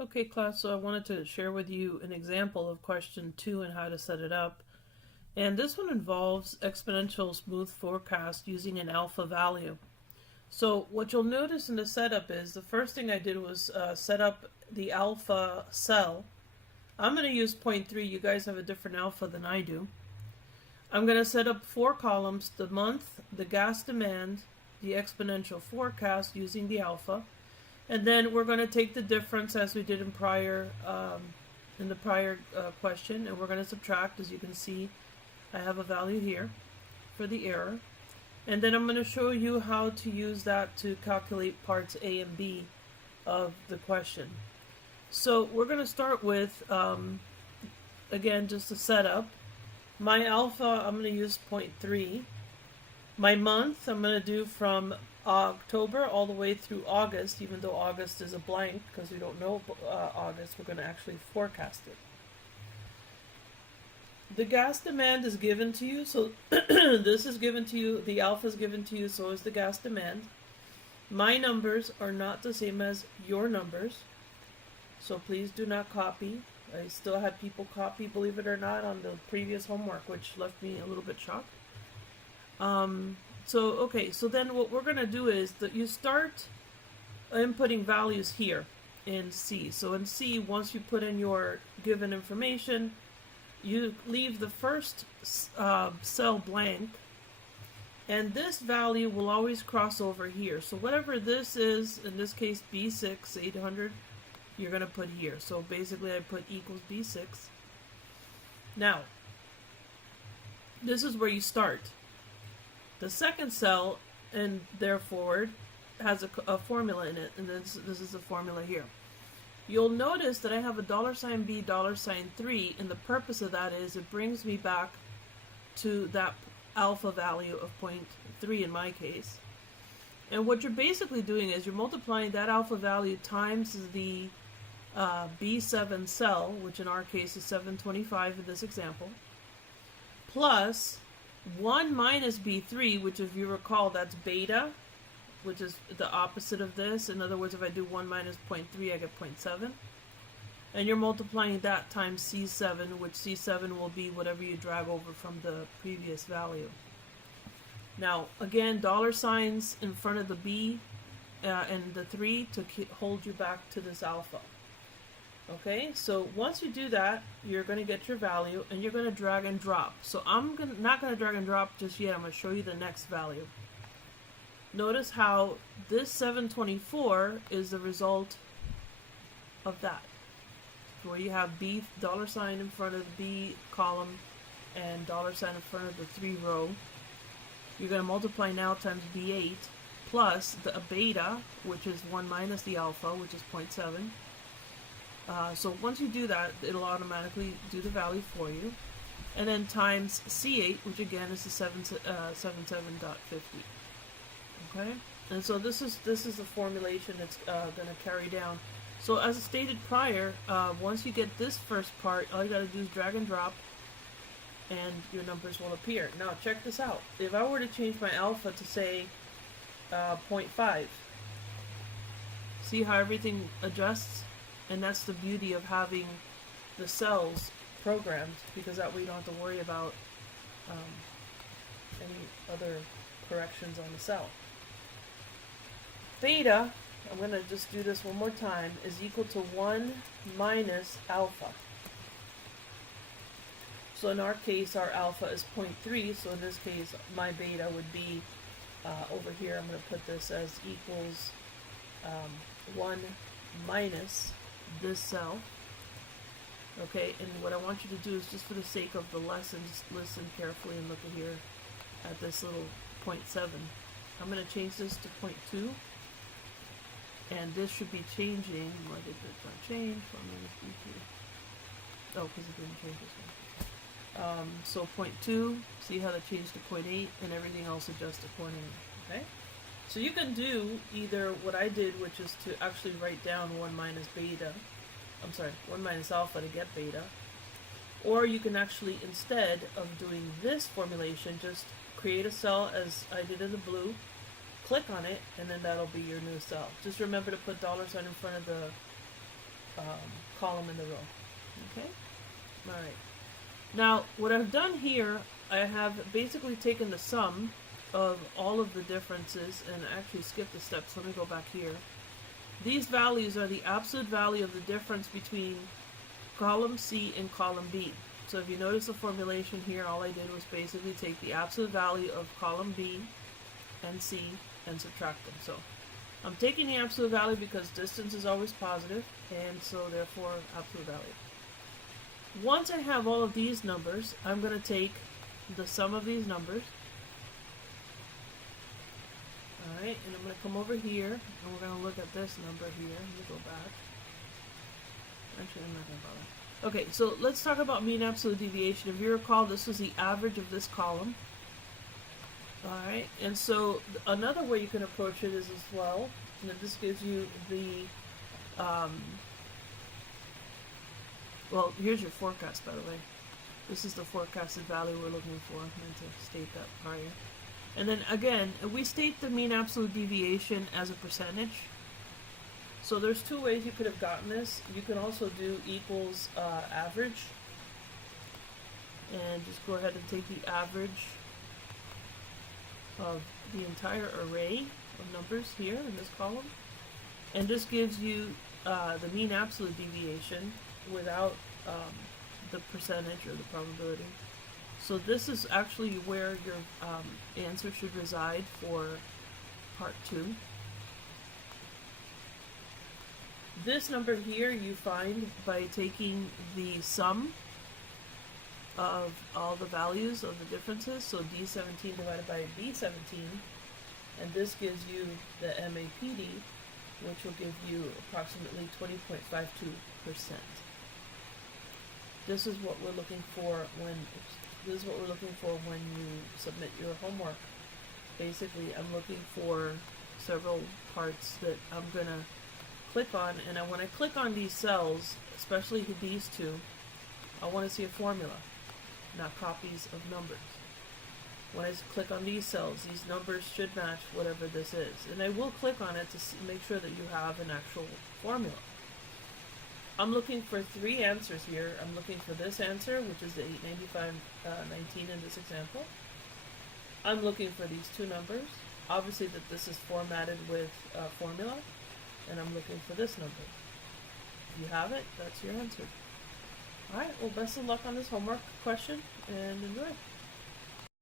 Okay, class, so I wanted to share with you an example of question 2 and how to set it up. And this one involves exponential smooth forecast using an alpha value. So what you'll notice in the setup is the first thing I did was set up the alpha cell. I'm going to use 0.3. You guys have a different alpha than I do. I'm going to set up 4 columns: the month, the gas demand, the exponential forecast using the alpha. And then we're going to take the difference as we did in the prior question, and we're going to subtract. As you can see, I have a value here for the error. And then I'm going to show you how to use that to calculate parts A and B of the question. So we're going to start with, again, just a setup. My alpha, I'm going to use 0.3. My month, I'm going to do from October all the way through August, even though August is a blank because we don't know August. We're going to actually forecast it. The gas demand is given to you, so this is given to you, the alpha is given to you, so is the gas demand. My numbers are not the same as your numbers, so please do not copy. I still had people copy, believe it or not, on the previous homework, which left me a little bit shocked. So then what we're going to do is that you start inputting values here in C. So in C, once you put in your given information, you leave the first cell blank, and this value will always cross over here. So whatever this is, in this case B6, 800, you're going to put here. So basically I put equals B6. Now, this is where you start. The second cell, and therefore, has a formula in it, and this is the formula here. You'll notice that I have a $B, $3, and the purpose of that is it brings me back to that alpha value of 0.3 in my case. And what you're basically doing is you're multiplying that alpha value times the B7 cell, which in our case is 725 in this example, plus 1 minus B3, which if you recall, that's beta, which is the opposite of this. In other words, if I do 1 minus 0.3, I get 0.7. And you're multiplying that times C7, which C7 will be whatever you drag over from the previous value. Now, again, dollar signs in front of the B and the 3 to hold you back to this alpha. Okay, so once you do that, you're going to get your value, and you're going to drag and drop. So I'm not going to drag and drop just yet. I'm going to show you the next value. Notice how this 724 is the result of that, where you have B dollar sign in front of the B column and dollar sign in front of the 3 row. You're going to multiply now times B8 plus the beta, which is 1 minus the alpha, which is 0.7. So once you do that, it'll automatically do the value for you. And then times C8, which again is the 77.50. Okay? And so this is the formulation it's going to carry down. So as stated prior, once you get this first part, all you got to do is drag and drop, and your numbers will appear. Now check this out. If I were to change my alpha to say 0.5, see how everything adjusts? And that's the beauty of having the cells programmed, because that way you don't have to worry about any other corrections on the cell. Beta, I'm going to just do this one more time, is equal to 1 minus alpha. So in our case, our alpha is 0.3, so in this case, my beta would be over here. I'm going to put this as equals 1 minus this cell. Okay, and what I want you to do is, just for the sake of the lesson, just listen carefully and look at here at this little 0.7. I'm going to change this to 0.2, and this should be changing. Why did it not change? Oh, because it didn't change this one. So 0.2, see how that changed to 0.8, and everything else adjusts accordingly. Okay? So you can do either what I did, which is to actually write down 1 minus beta, 1 minus alpha to get beta, or you can actually, instead of doing this formulation, just create a cell as I did in the blue, click on it, and then that'll be your new cell. Just remember to put $sign in front of the column in the row. Okay? Alright. Now, what I've done here, I have basically taken the sum of all of the differences and actually skipped the steps. Let me go back here. These values are the absolute value of the difference between column C and column B. So if you notice the formulation here, all I did was basically take the absolute value of column B and C and subtract them. So I'm taking the absolute value because distance is always positive, and so therefore absolute value. Once I have all of these numbers, I'm going to take the sum of these numbers. Alright, and I'm going to come over here, and we're going to look at this number here. Let me go back. Actually, I'm not going to bother. Okay, so let's talk about mean absolute deviation. If you recall, this was the average of this column. Alright, and so another way you can approach it is as well, and this gives you the, well, here's your forecast, by the way. This is the forecasted value we're looking for. I meant to state that prior. And then again, we state the mean absolute deviation as a percentage. So there's two ways you could have gotten this. You can also do equals average. And just go ahead and take the average of the entire array of numbers here in this column. And this gives you the mean absolute deviation without the percentage or the probability. So this is actually where your answer should reside for part 2. This number here you find by taking the sum of all the values of the differences, so D17 divided by B17, and this gives you the MAPD, which will give you approximately 20.52%. This is what we're looking for when you submit your homework. Basically, I'm looking for several parts that I'm gonna click on, and when I click on these cells, especially these two, I want to see a formula, not copies of numbers. When I click on these cells, these numbers should match whatever this is, and I will click on it to make sure that you have an actual formula. I'm looking for 3 answers here. I'm looking for this answer, which is the 895.19 in this example. I'm looking for these 2 numbers. Obviously that this is formatted with formula. And I'm looking for this number. If you have it, that's your answer. Alright, well, best of luck on this homework question, and enjoy.